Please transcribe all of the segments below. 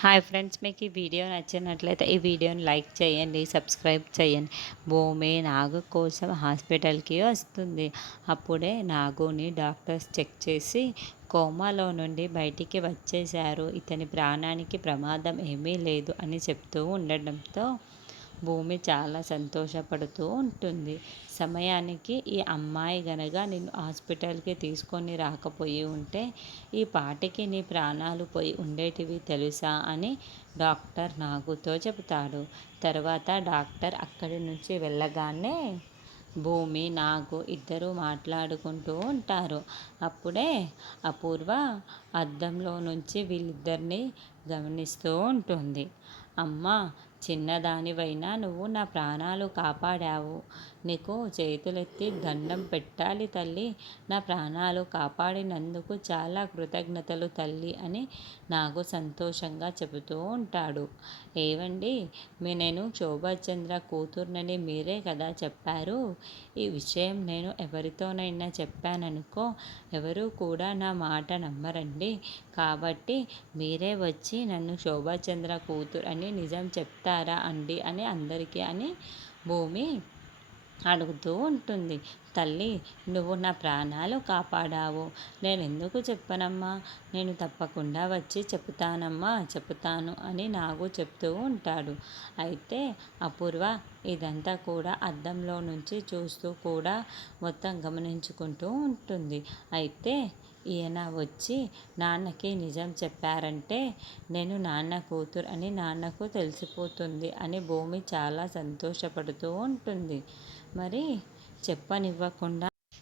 Hi friends, మీకు ఈ video నచ్చినట్లయితే ఈ వీడియోని లైక్ చేయండి, సబ్స్క్రైబ్ చేయండి. భూమి నాగు కోసం హాస్పిటల్కి వస్తుంది. అప్పుడే నాగుని డాక్టర్స్ చెక్ చేసి కోమాలో నుండి బయటికి వచ్చేశారు. ఇతని ప్రాణానికి ప్రమాదం ఏమీ లేదు అని చెప్తూ ఉండడంతో భూమి చాలా సంతోషపడుతూ ఉంటుంది. సమయానికి ఈ అమ్మాయి గనక నిన్ను హాస్పిటల్కి తీసుకొని రాకపోయి ఉంటే ఈ పాటికి నీ ప్రాణాలు పోయి ఉండేటివి తెలుసా అని డాక్టర్ నాగుతో చెబుతాడు. తర్వాత డాక్టర్ అక్కడి నుంచి వెళ్ళగానే భూమి నాగు ఇద్దరు మాట్లాడుకుంటూ ఉంటారు. అప్పుడే అపూర్వ అద్దంలో నుంచి వీళ్ళిద్దరిని గమనిస్తూ ఉంటుంది. అమ్మ, చిన్నదానివైనా నువ్వు నా ప్రాణాలు కాపాడావు. నీకు చేతులెత్తి దండం పెట్టాలి తల్లి. నా ప్రాణాలు కాపాడినందుకు చాలా కృతజ్ఞతలు తల్లి అని నాగు సంతోషంగా చెబుతూ ఉంటాడు. ఏవండి, నేను శోభాచంద్ర కూతుర్నని మీరే కదా చెప్పారు. ఈ విషయం నేను ఎవరితోనైనా చెప్పాననుకో ఎవరు కూడా నా మాట నమ్మరండి. కాబట్టి మీరే వచ్చి నన్ను శోభాచంద్ర కూతురు అని నిజం చెప్తారా అండి అని అందరికీ అని భూమి అడుగుతూ ఉంటుంది. తల్లి, నువ్వు నా ప్రాణాలు కాపాడావు. నేను ఎందుకు చెప్పనమ్మా? నేను తప్పకుండా వచ్చి చెప్తాను అని నాగు చెప్తూ ఉంటాడు. అయితే అపూర్వ ఇదంతా కూడా అద్దంలో నుంచి చూస్తూ కూడా మొత్తం గమనించుకుంటూ ఉంటుంది. అయితే ఈయన వచ్చి నాన్నకి నిజం చెప్పారంటే నేను నాన్న కూతురు అని నాన్నకు తెలిసిపోతుంది అని భూమి చాలా సంతోషపడుతూ ఉంటుంది. మరి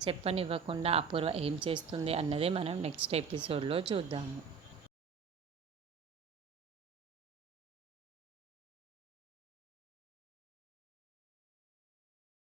చెప్పనివ్వకుండా అపూర్వ ఏం చేస్తుంది అన్నది మనం నెక్స్ట్ ఎపిసోడ్లో చూద్దాము.